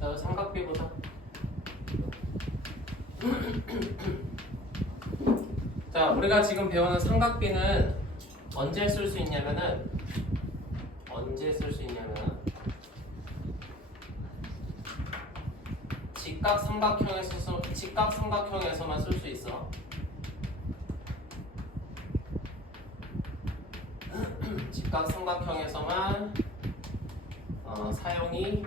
자, 삼각비 보자. 자, 우리가 지금 배우는 삼각비는 언제 쓸 수 있냐면은 언제 쓸 수 있냐면 직각 삼각형에서 직각 삼각형에서만 쓸 수 있어. 직각 삼각형에서만 어, 사용이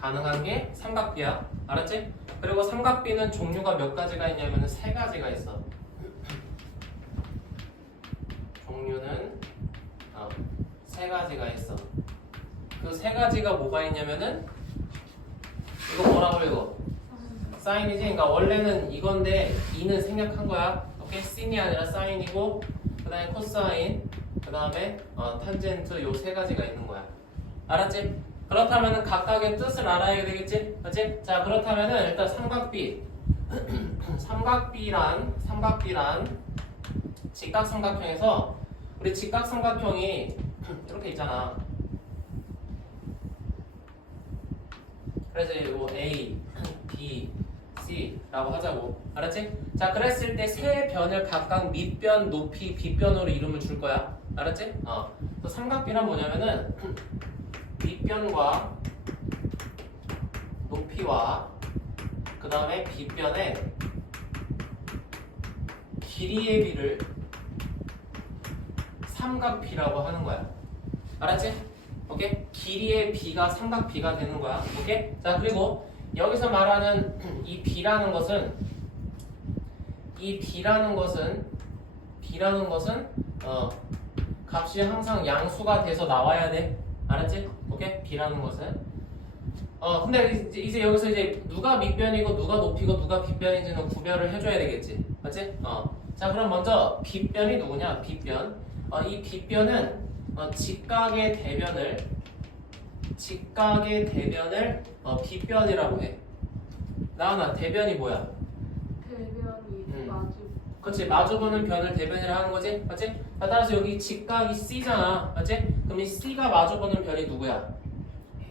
가능한 게 삼각비야. 알았지? 그리고 삼각비는 종류가 몇 가지가 있냐면 세 가지가 있어. 종류는 어, 세 가지가 있어. 그 세 가지가 뭐가 있냐면은 이거 뭐라고 읽어? 사인이지? 그러니까 원래는 이건데 2는 생략한 거야. 오케이? 신이 아니라 사인이고 그 다음에 코사인 그 다음에 어, 탄젠트 요 세 가지가 있는 거야. 알았지? 그렇다면 각각의 뜻을 알아야 되겠지? 맞지? 자 그렇다면은 일단 삼각비 삼각비란 삼각비란 직각삼각형에서 우리 직각삼각형이 이렇게 있잖아. 그래서 이거 A, B, C라고 하자고. 알았지? 자, 그랬을 때 세 변을 각각 밑변, 높이, 빗변으로 이름을 줄 거야. 알았지? 어. 또 삼각비란 뭐냐면은 밑변과 높이와 그 다음에 빗변의 길이의 비를 삼각비라고 하는 거야. 알았지? 오케이? 길이의 비가 삼각비가 되는 거야. 오케이? 자, 그리고 여기서 말하는 이 비라는 것은 이 비라는 것은 비라는 것은 어 값이 항상 양수가 돼서 나와야 돼. 알았지? 오케이? 비라는 것은 어 근데 이제, 이제 여기서 이제 누가 밑변이고 누가 높이고 누가 빗변인지는 구별을 해줘야 되겠지. 맞지? 어. 자 그럼 먼저 빗변이 누구냐? 빗변. 어, 이 빗변은 어, 직각의 대변을 직각의 대변을 어, 빗변이라고 해. 나훈아 대변이 뭐야? 대변이 음. 마주 그렇지 마주보는 변을 대변이라 하는 거지, 맞지? 자, 따라서 여기 직각이 C잖아, 맞지? 그럼 이 C가 마주보는 변이 누구야?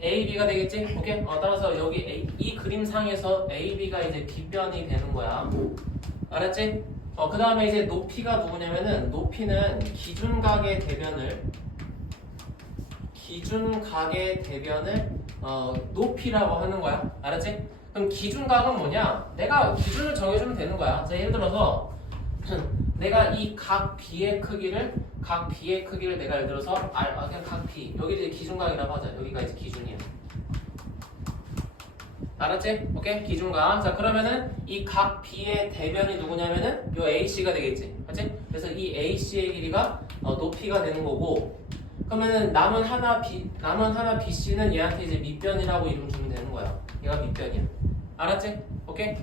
A, B가 되겠지? 오케이? 어, 따라서 여기 A, 이 그림상에서 A, B가 이제 빗변이 되는 거야. 알았지? 어, 그 다음에 이제 높이가 누구냐면은 높이는 기준각의 대변을 기준각의 대변을 어, 높이라고 하는 거야. 알았지? 그럼 기준각은 뭐냐? 내가 기준을 정해주면 되는 거야. 자, 예를 들어서 내가 이 각 B의 크기를 각 B의 크기를 내가 예를 들어서 R, 아, 그냥 각 B 여기 이제 기준각이라고 하자. 여기가 이제 기준이야. 알았지? 오케이? 기준각. 자, 그러면은 이 각 B의 대변이 누구냐면은 요 AC가 되겠지. 맞지? 그래서 이 AC의 길이가 어, 높이가 되는 거고 그러면은 남은 하나 B 남은 하나 BC는 얘한테 이제 밑변이라고 이름 주면 되는 거야. 얘가 밑변이야. 알았지? 오케이?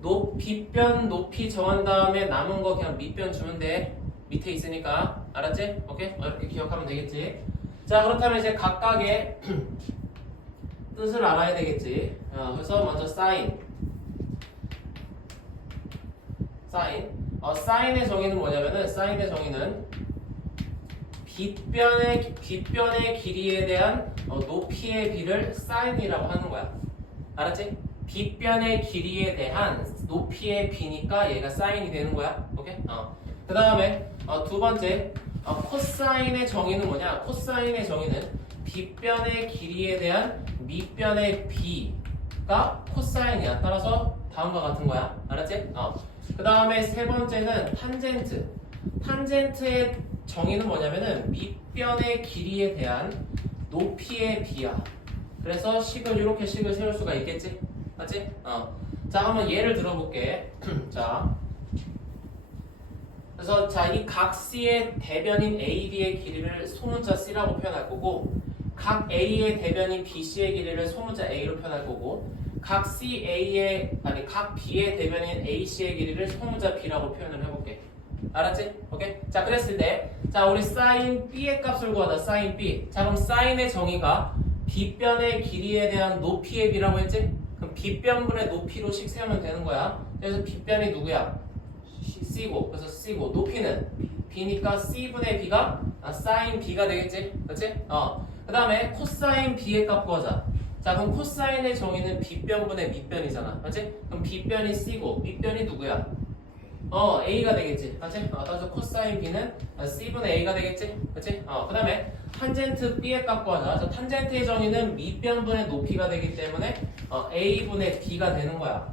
높 빗변 높이 정한 다음에 남은 거 그냥 밑변 주면 돼. 밑에 있으니까. 알았지? 오케이? 어, 이렇게 기억하면 되겠지. 자, 그렇다면 이제 각각의 뜻을 알아야 되겠지. 어, 그래서 먼저 사인. 사인. 어, 사인의 정의는 뭐냐면은 사인의 정의는 빗변의 빗변의 길이에 대한 어, 높이의 비를 사인이라고 하는 거야. 알았지? 빗변의 길이에 대한 높이의 비니까 얘가 사인이 되는 거야. 오케이? 어. 그 다음에 어, 두 번째 어, 코사인의 정의는 뭐냐? 코사인의 정의는 빗변의 길이에 대한 밑변의 비가 코사인이야. 따라서 다음과 같은 거야. 알았지? 어. 그 다음에 세 번째는 탄젠트. 탄젠트의 정의는 뭐냐면은 밑변의 길이에 대한 높이의 비야. 그래서 식을 이렇게 식을 세울 수가 있겠지? 맞지? 어. 자, 한번 예를 들어볼게. 자. 그래서 자, 이 각 C의 대변인 AB의 길이를 소문자 C라고 표현할 거고 각 A의 대변인 BC의 길이를 소문자 A로 표현할 거고 각 CA의 아니 각 B의 대변인 AC의 길이를 소문자 B라고 표현을 해볼게. 알았지? 오케이? 자, 그랬을 때, 자, 우리 사인 B의 값을 구하자. 사인 B. 자, 그럼 사인의 정의가 빗변의 길이에 대한 높이의 비라고 했지? 그럼 빗변분의 높이로씩 세우면 되는 거야. 그래서 빗변이 누구야? C고. 그래서 C고. 높이는 B니까 C분의 B가 아, 사인 B가 되겠지? 그렇지? 어. 그 다음에 코사인 b의 값 구하자. 자, 그럼 코사인의 정의는 빗변분의 밑변이잖아. 맞지? 그럼 빗변이 c고 밑변이 누구야? 어, a가 되겠지. 맞지? 어, 따라서 코사인 b는 c분의 a가 되겠지. 맞지? 어, 그 다음에 탄젠트 b의 값 구하자. 자, 탄젠트의 정의는 밑변분의 높이가 되기 때문에 어, a분의 b가 되는 거야.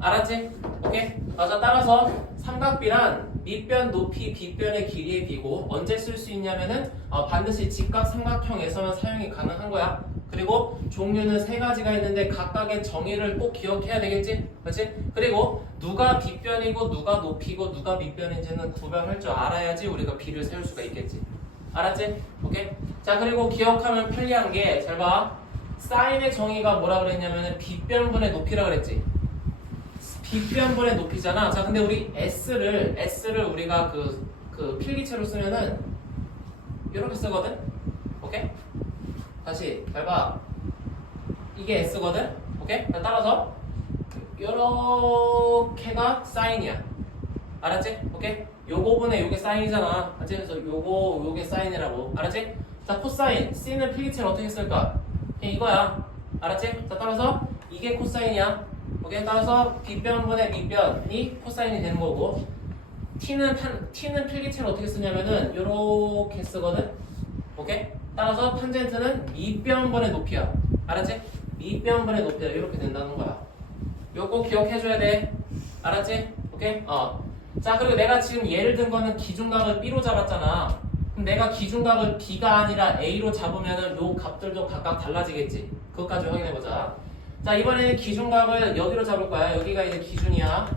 알았지? 오케이? 아, 자, 따라서 삼각비란 밑변 높이 빗변의 길이의 비고 언제 쓸 수 있냐면은 어, 반드시 직각 삼각형에서만 사용이 가능한 거야. 그리고 종류는 세 가지가 있는데 각각의 정의를 꼭 기억해야 되겠지? 그렇지? 그리고 누가 빗변이고 누가 높이고 누가 밑변인지는 구별할 줄 알아야지 우리가 비를 세울 수가 있겠지. 알았지? 오케이? 자 그리고 기억하면 편리한 게 잘 봐. 사인의 정의가 뭐라 그랬냐면은 빗변분의 높이라 그랬지. 빗변분의 높이잖아. 자, 근데 우리 s를 s를 우리가 그, 그 필기체로 쓰면은 이렇게 쓰거든. 오케이? 다시 잘 봐. 이게 s거든. 오케이? 자, 따라서 요렇게가 사인이야. 알았지? 오케이? 요거분의 요게 사인이잖아. 알았지? 그래서 요거 요게 사인이라고. 알았지? 자, 코사인 c는 필기체를 어떻게 쓸까? 이거야. 알았지? 자, 따라서 이게 코사인이야. 오케이? 따라서 빗변분의 밑변이 코사인이 되는 거고 t는 탄, t는 필기체를 어떻게 쓰냐면은 요렇게 쓰거든. 오케이? 따라서 탄젠트는 밑변분의 높이야. 알았지? 밑변분의 높이야. 이렇게 된다는 거야. 요거 기억해줘야 돼. 알았지? 오케이? 어. 자, 그리고 내가 지금 예를 든 거는 기준각을 B로 잡았잖아. 그럼 내가 기준각을 B가 아니라 A로 잡으면은 요 값들도 각각 달라지겠지. 그것까지 확인해보자. 자, 이번에는 기준각을 여기로 잡을 거야. 여기가 이제 기준이야.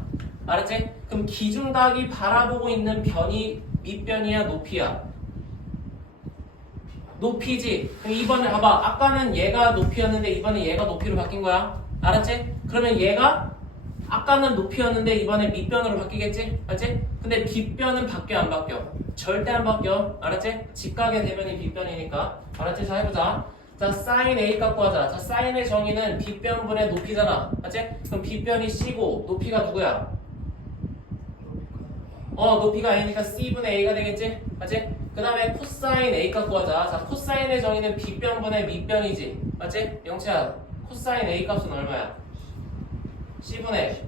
알았지? 그럼 기준각이 바라보고 있는 변이 밑변이야, 높이야? 높이지. 그럼 이번에 봐봐. 아까는 얘가 높이였는데 이번에 얘가 높이로 바뀐 거야. 알았지? 그러면 얘가 아까는 높이였는데 이번에 밑변으로 바뀌겠지? 알았지? 근데 빗변은 바뀌어 안 바뀌어? 절대 안 바뀌어. 알았지? 직각의 대변이 빗변이니까. 알았지? 자 해보자. 자 사인 A 갖고 하자. 자 사인의 정의는 빗변분의 높이잖아. 알았지? 그럼 빗변이 C고 높이가 누구야? 어 높이가 A니까 C분의 A가 되겠지? 맞지? 그 다음에 코사인 A 갖고 하자 자 코사인의 정의는 빗변분의 밑변이지 맞지? 영채야 코사인 A 값은 얼마야? C분의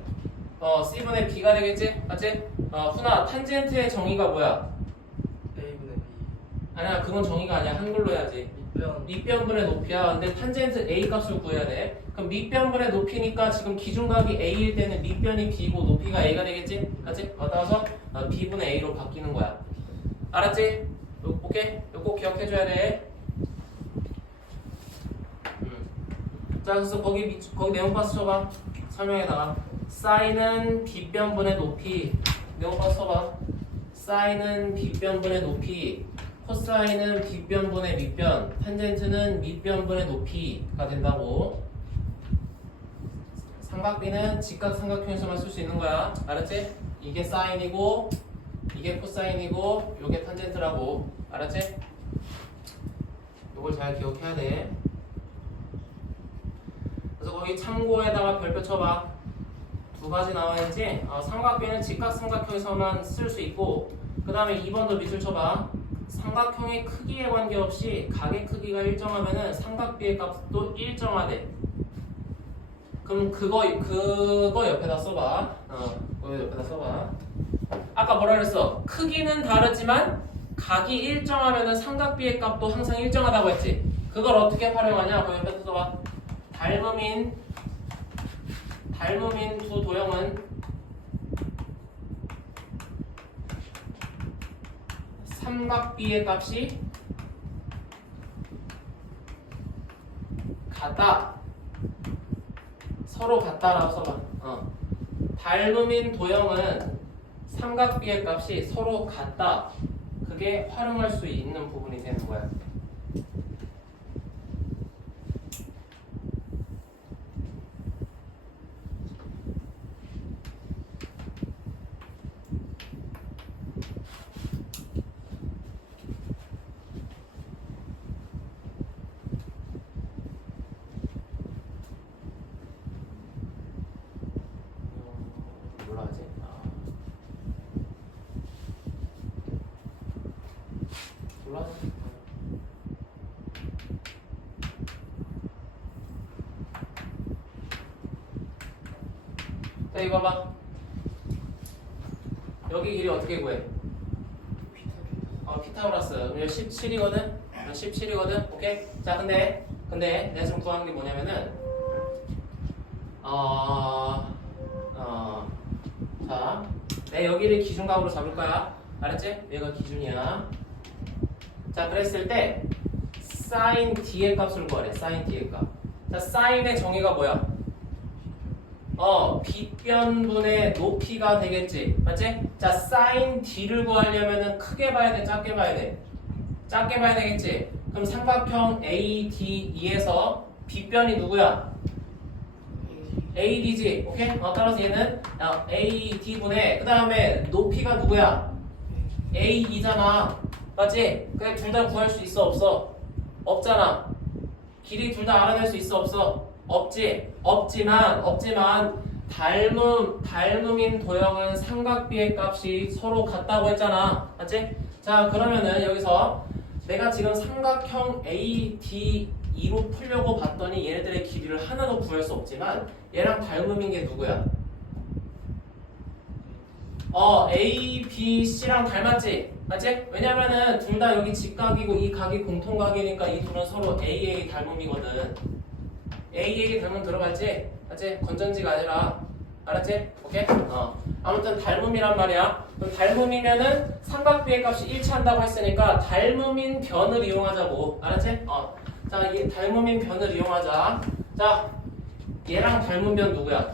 어 C분의 B가 되겠지? 맞지? 어 훈아 탄젠트의 정의가 뭐야? A분의 B 아니야 그건 정의가 아니야 한글로 해야지 밑변 밑변분의 높이야 근데 탄젠트 A 값을 구해야 돼 그럼 밑변분의 높이니까 지금 기준각이 A일 때는 밑변이 B고 높이가 A가 되겠지? 맞지? 어, 따라서 어, B분의 A로 바뀌는 거야 알았지? 요, 오케이? 이거 꼭 기억해줘야 돼. 음. 자, 그래서 거기 밑- 거기 내용 박스 쳐봐. 설명에다가 사인은 빗변분의 높이. 내용 박스 쳐봐. 사인은 빗변분의 높이. 코사인은 빗변분의 밑변. 탄젠트는 밑변분의 높이가 된다고. 삼각비는 직각 삼각형에서만 쓸 수 있는 거야. 알았지? 이게 사인이고 이게 코사인이고 요게 탄젠트라고 알았지? 요걸 잘 기억해야 돼 그래서 거기 참고에다가 별표 쳐봐 두 가지 나와야지 어, 삼각비는 직각 삼각형에서만 쓸 수 있고 그 다음에 2번도 밑줄 쳐봐 삼각형의 크기에 관계없이 각의 크기가 일정하면은 삼각비의 값도 일정하대 그럼 그거 그거 옆에다 써봐 어 그거 옆에다 써봐 아까 뭐라 그랬어? 크기는 다르지만 각이 일정하면은 삼각비의 값도 항상 일정하다고 했지. 그걸 어떻게 활용하냐? 그 옆에 써봐. 닮음인 닮음인 두 도형은 삼각비의 값이 같다. 서로 같다라고 써봐. 어. 닮음인 도형은 삼각비의 값이 서로 같다. 그게 활용할 수 있는 부분이 되는 거야. 어, 뭐라 하지? 아. 몰라. 자 이거 봐. 여기 길이 어떻게 구해? 어 피타고라스. 여기 17이거든? 17이거든? 오케이? 자 근데 근데 내가 지금 구하는 게 뭐냐면은 어, 어어자 내 여기를 기준각으로 잡을 거야. 알았지? 얘가 기준이야. 자 그랬을 때 사인 d의 값을 구하래. 사인 d의 값 자 사인의 정의가 뭐야? 어, 빗변분의 높이가 되겠지. 맞지? 자, 사인 D를 구하려면은 크게 봐야 돼, 작게 봐야 돼? 작게 봐야 되겠지? 그럼 삼각형 ADE에서 빗변이 누구야? AD지. 오케이? 어, 따라서 얘는 어, AD분의 그 다음에 높이가 누구야? AE잖아. 맞지? 그래, 둘 다 구할 수 있어, 없어? 없잖아. 길이 둘 다 알아낼 수 있어, 없어? 없지. 없지만, 없지만, 닮음, 닮음인 도형은 삼각비의 값이 서로 같다고 했잖아. 맞지? 자, 그러면은 여기서 내가 지금 삼각형 ADE로 풀려고 봤더니 얘네들의 길이를 하나도 구할 수 없지만 얘랑 닮음인 게 누구야? 어, A, B, C랑 닮았지? 맞지? 왜냐면은 둘 다 여기 직각이고 이 각이 공통각이니까 이 둘은 서로 AA 닮음이거든. AA 닮음 들어갔지? 맞지? 건전지가 아니라 알았지? 오케이? 어. 아무튼 닮음이란 말이야. 그럼 닮음이면은 삼각비의 값이 일치한다고 했으니까 닮음인 변을 이용하자고. 알았지? 어. 자, 이 닮음인 변을 이용하자. 자, 얘랑 닮은 변 누구야?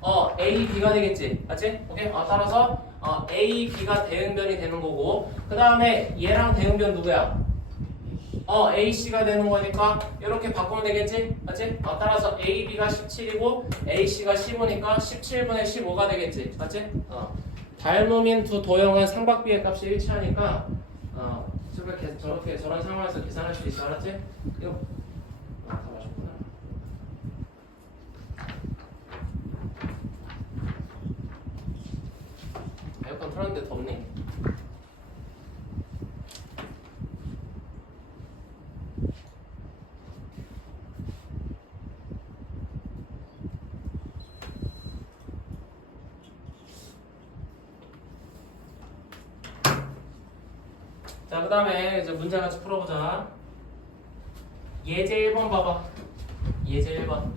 어, A, B가 되겠지. 맞지? 오케이? 어, 따라서 어, A, B가 대응변이 되는 거고 그 다음에 얘랑 대응변 누구야? 어, A, C가 되는 거니까 이렇게 바꾸면 되겠지? 맞지? 어, 따라서 A, B가 17이고 A, C가 15니까 17분의 15가 되겠지? 맞지? 어. 닮음인 두 도형은 삼각비의 값이 일치하니까 어, 저렇게, 저런 상황에서 계산할 수 있어. 알았지? 이거 아, 다 마셨구나. 에어컨 틀었는데 덥니? 자, 그 다음에 이제 문제 같이 풀어보자. 예제 1번 봐봐. 예제 1번.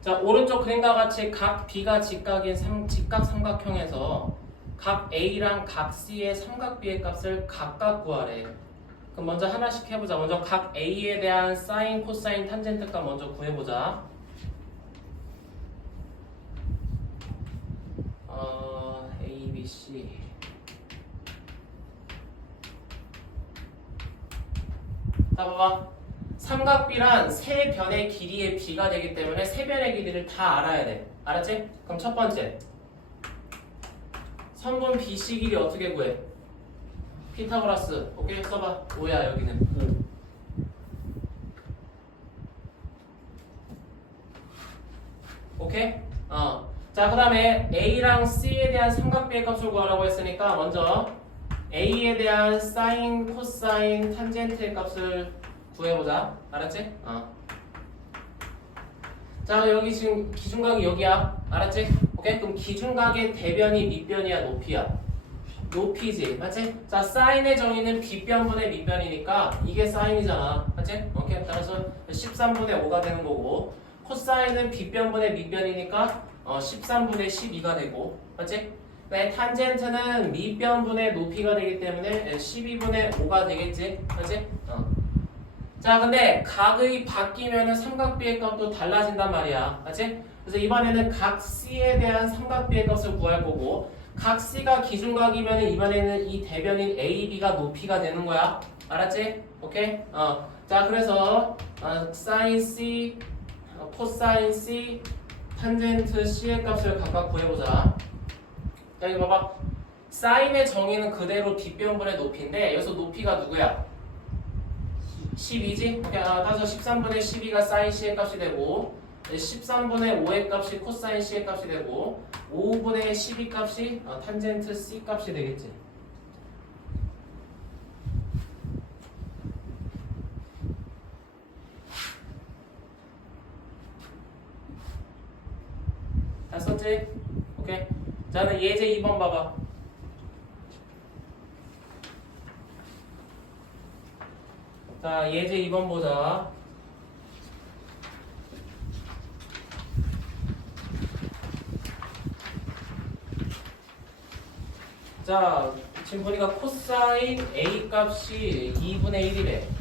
자, 오른쪽 그림과 같이 각 B가 직각인 삼, 직각 삼각형에서 각 A랑 각 C의 삼각비의 값을 각각 구하래. 그럼 먼저 하나씩 해보자. 먼저 각 A에 대한 사인, 코사인, 탄젠트 값 먼저 구해보자. 어, A, B, C. 자, 봐봐. 삼각비란 세 변의 길이의 비가 되기 때문에 세 변의 길이를 다 알아야 돼. 알았지? 그럼 첫 번째. 선분 BC 길이 어떻게 구해? 피타고라스. 오케이, 써봐. 5야, 여기는. 5. 오케이? 어. 자, 그 다음에 A랑 C에 대한 삼각비의 값을 구하라고 했으니까 먼저 A에 대한 사인, 코사인, 탄젠트의 값을 구해보자. 알았지? 어. 자, 여기 지금 기준각이 여기야. 알았지? 오케이? 그럼 기준각의 대변이 밑변이야, 높이야? 높이지. 맞지? 자, 사인의 정의는 빗변분의 밑변이니까 이게 사인이잖아. 맞지? 오케이? 따라서 13분의 5가 되는 거고 코사인은 빗변분의 밑변이니까 어, 13분의 12가 되고 맞지? 네, 탄젠트는 밑변분의 높이가 되기 때문에 12분의 5가 되겠지? 맞지? 어. 자, 근데 각의 바뀌면은 삼각비의 값도 달라진단 말이야. 맞지? 그래서 이번에는 각 C에 대한 삼각비의 값을 구할 거고 각 C가 기준각이면 이번에는 이 대변인 AB가 높이가 되는 거야. 알았지? 오케이? 어. 자, 그래서 어, 사인 C, 어, 코사인 C, 탄젠트 C의 값을 각각 구해보자. 자, 이거 봐봐. 사인의 정의는 그대로 빗변분의 높이인데 여기서 높이가 누구야? 12지? 따라서 13분의 12가 사인 C의 값이 되고 13분의 5의 값이 코사인 C의 값이 되고 5분의 12 값이 아, 탄젠트 C 값이 되겠지 다 썼지? 자는 예제 2번 봐봐. 자 예제 2번 보자. 자 지금 보니까 코사인 A 값이 2분의 1이래.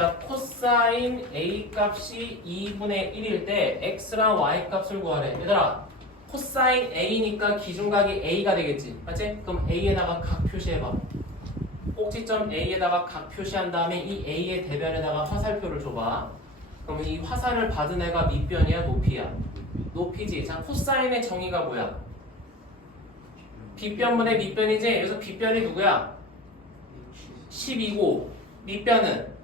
자, 코사인 A 값이 2분의 1일 때 x랑 y 값을 구하래. 얘들아, 코사인 A니까 기준각이 A가 되겠지. 맞지? 그럼 A에다가 각 표시해봐. 꼭지점 A에다가 각 표시한 다음에 이 A의 대변에다가 화살표를 줘봐. 그러면 이 화살을 받은 애가 밑변이야, 높이야? 높이지. 자, 코사인의 정의가 뭐야? 빗변분의 밑변이지? 여기서 빗변이 누구야? 12고 밑변은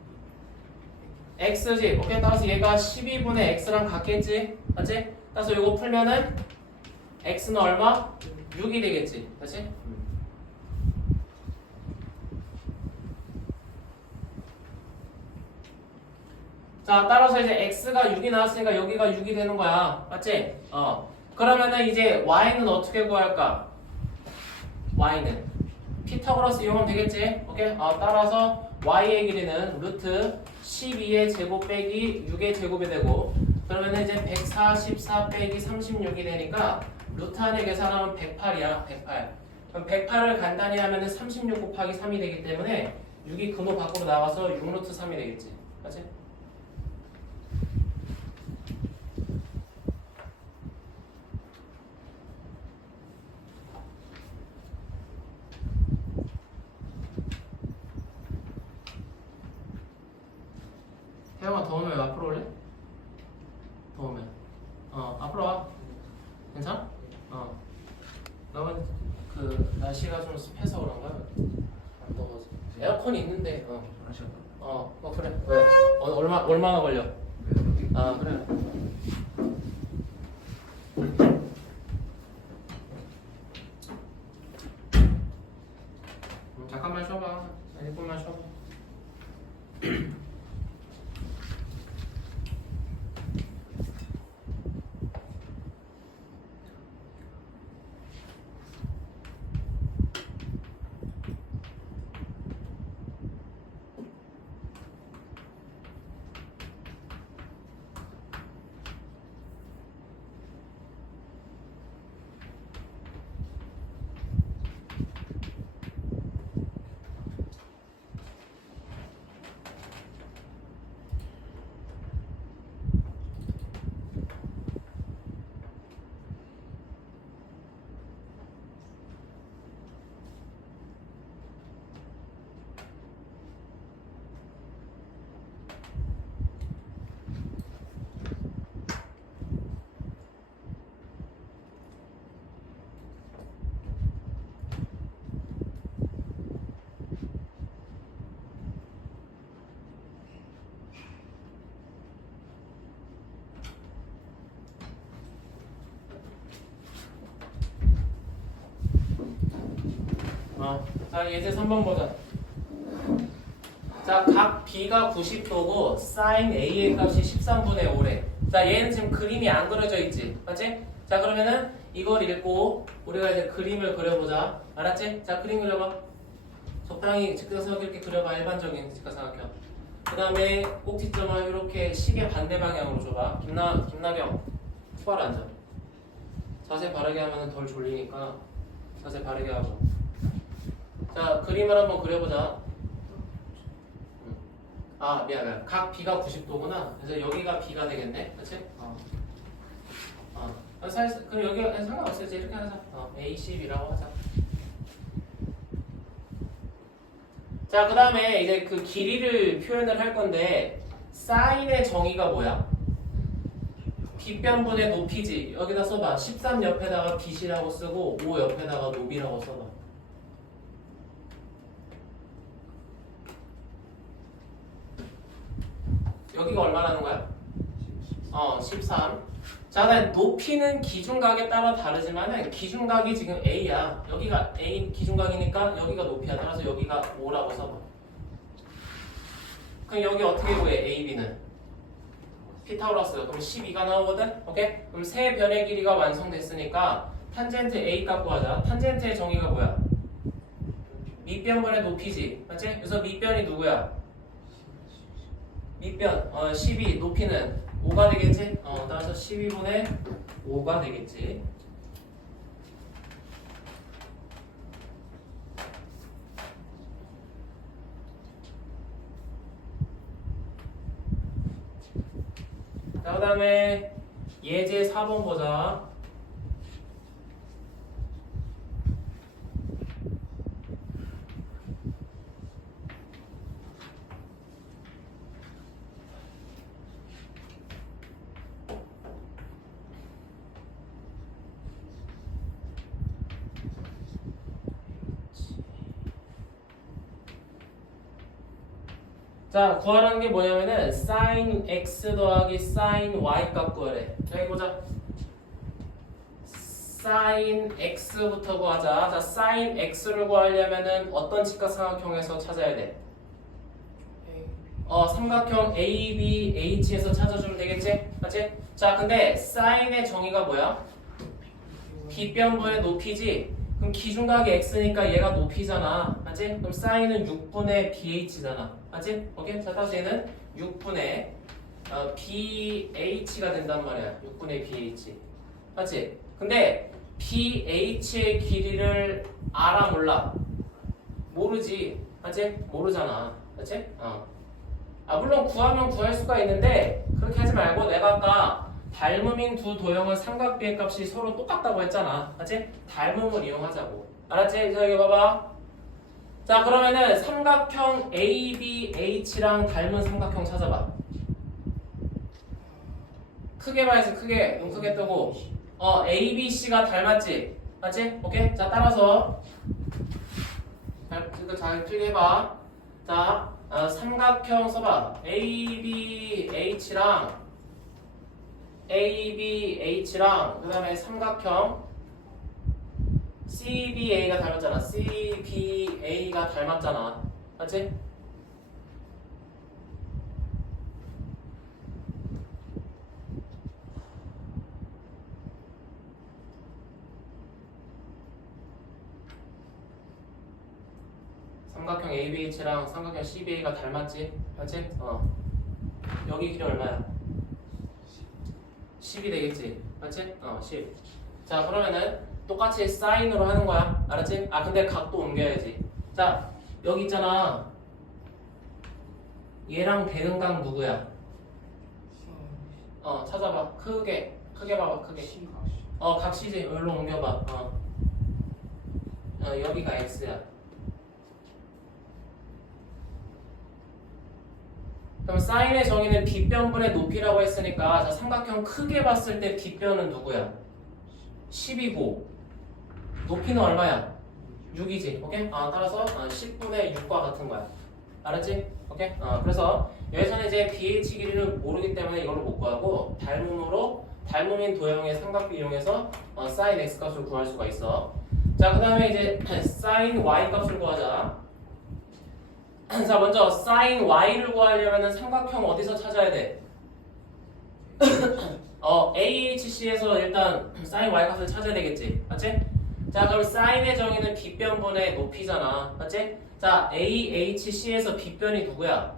x지. 오케이. 따라서 얘가 12분의 x랑 같겠지. 맞지? 따라서 이거 풀면은 x는 얼마? 6이 되겠지. 맞지? 자, 따라서 이제 x가 6이 나왔으니까 여기가 6이 되는 거야. 맞지? 어. 그러면은 이제 y는 어떻게 구할까? y는 피타고라스 이용하면 되겠지? 오케이? 어, 따라서 y의 길이는 루트 12의 제곱 빼기 6의 제곱이 되고 그러면 이제 144 빼기 36이 되니까 루트 안에 계산하면 108이야 108 그럼 108을 간단히 하면 36 곱하기 3이 되기 때문에 6이 근호 밖으로 나와서 6루트 3이 되겠지 맞지? 어, 자 예제 3번 보자. 자, 각 B가 90도고 sin A의 값이 13분의 5래. 자, 얘는 지금 그림이 안 그려져 있지. 맞지? 자, 그러면은 이걸 읽고 우리가 이제 그림을 그려보자. 알았지? 자, 그림 그려봐. 적당히 직사각 이렇게 그려봐. 일반적인 직사각형. 그 다음에 꼭지점을 이렇게 시계 반대 방향으로 줘봐. 김나, 김나경, 투발 앉아. 자세 바르게 하면 덜 졸리니까 자세 바르게 하고. 자, 그림을 한번 그려보자. 음. 아, 미안, 미안. 각 B가 90도구나. 그래서 여기가 B가 되겠네. 그치? 어. 어. 그럼 여기 상관없어. 이제 이렇게 하자. 어, A10이라고 하자. 자, 그 다음에 이제 그 길이를 표현을 할 건데, 사인의 정의가 뭐야? 빗변분의 높이지. 여기다 써봐. 13 옆에다가 빛이라고 쓰고, 5 옆에다가 높이라고 써봐. 여기가 얼마라는 거야? 어, 13. 자, 그다음 높이는 기준각에 따라 다르지만은 기준각이 지금 A야. 여기가 A 기준각이니까 여기가 높이야. 따라서 여기가 5라고 써봐. 그럼 여기 어떻게 구해? A, B는 피타고라스 그럼 12가 나오거든 오케이 그럼 세 변의 길이가 완성됐으니까 탄젠트 a 값 구하자 탄젠트의 정의가 뭐야 밑변분의 높이지 맞지 그래서 밑변이 누구야 밑변 어 12 높이는 5가 되겠지 어 따라서 12분의 5가 되겠지 자, 그 다음에 예제 4번 보자. 자, 구하라는 게 뭐냐면은 sin x 더하기 sin y 값 구하래. 자, 여기 보자. sin x부터 구하자. 자, sin x를 구하려면은 어떤 직각 삼각형에서 찾아야 돼? 어, 삼각형 ABH에서 찾아주면 되겠지? 맞지? 자, 근데 sin의 정의가 뭐야? 빗변분의 높이지? 그럼 기준각이 x니까 얘가 높이잖아. 맞지? 그럼 사인은 6분의 bh잖아. 맞지? 오케이? 자, 다시 얘는 6분의 어, bh가 된단 말이야. 6분의 bh. 맞지? 근데 bh의 길이를 알아 몰라? 모르지. 맞지? 모르잖아. 맞지? 어. 아, 물론 구하면 구할 수가 있는데 그렇게 하지 말고 내가 아까 닮음인 두 도형은 삼각비의 값이 서로 똑같다고 했잖아. 맞지? 닮음을 이용하자고. 알았지? 자, 여기 봐봐. 자, 그러면은 삼각형 ABH랑 닮은 삼각형 찾아봐. 크게 봐야지, 크게. 눈 크게 뜨고. 어, ABC가 닮았지? 맞지? 오케이? 자, 따라서. 잘, 이거 잘 크게 봐. 자, 어, 삼각형 써봐. ABH랑 ABH랑 그 다음에 삼각형 CBA가 닮았잖아. CBA가 닮았잖아. 맞지? 삼각형 ABH랑 삼각형 CBA가 닮았지? 맞지? 어. 여기 길이 얼마야? 10이 되겠지. 맞지? 어, 10. 자, 그러면은 똑같이 사인으로 하는 거야. 알았지? 아, 근데 각도 옮겨야지. 자, 여기 있잖아. 얘랑 되는 각 누구야? 어, 찾아봐. 크게. 크게 봐봐, 크게. 어, 각시지. 여기로 옮겨봐. 어. 어, 여기가 X야. 그럼 사인의 정의는 빗변분의 높이라고 했으니까 자, 삼각형 크게 봤을 때 빗변은 누구야? 10이고 높이는 얼마야? 6이지 오케이? 아, 따라서 어, 10분의 6과 같은 거야 알았지? 오케이? 어, 그래서 여기서는 이제 BH 길이를 모르기 때문에 이걸로 못 구하고 닮음으로 닮음인 도형의 삼각비 이용해서 어, sin x 값을 구할 수가 있어 자 그 다음에 이제 sin y 값을 구하자 자 먼저 sin y를 구하려면 삼각형 어디서 찾아야 돼? 어 AHC에서 일단 sin y 값을 찾아야 되겠지 맞지? 자 그럼 sin의 정의는 빗변분의 높이잖아 맞지? 자 AHC에서 빗변이 누구야?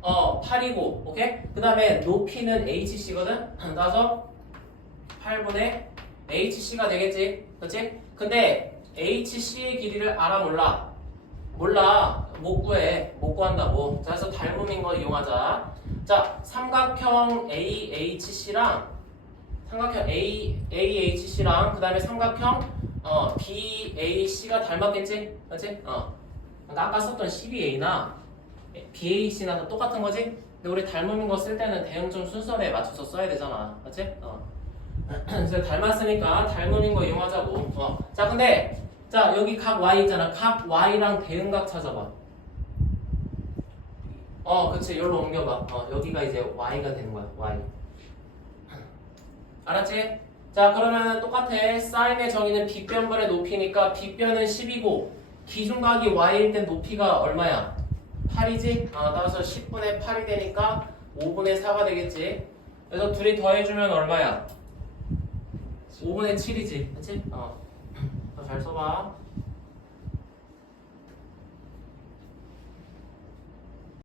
어 8이고 오케이? 그 다음에 높이는 HC거든? 따라서 8분의 HC가 되겠지 그치? 근데 HC의 길이를 알아 몰라 몰라. 못 구해. 못 구한다고. 자 그래서 닮음인 거 이용하자. 자 삼각형 AHC랑 삼각형 A, AHC랑 그 다음에 삼각형 어, BAC가 닮았겠지? 맞지? 어. 그러니까 아까 썼던 12A나 BAC나 다 똑같은 거지? 근데 우리 닮음인 거쓸 때는 대응점 순서에 맞춰서 써야 되잖아. 맞지? 어. 그래서 닮았으니까 닮음인 거 이용하자고. 어. 자 근데 자 여기 각 y 있잖아 각 y랑 대응각 찾아봐 어 그치 여기로 옮겨봐 어 여기가 이제 y가 되는 거야 y 알았지? 자 그러면 똑같아 사인의 정의는 빗변분의 높이니까 빗변은 10이고 기준각이 y일 땐 높이가 얼마야? 8이지? 어, 따라서 10분의 8이 되니까 5분의 4가 되겠지. 그래서 둘이 더해주면 얼마야? 5분의 7이지. 그치? 어. 자, 잘 써봐.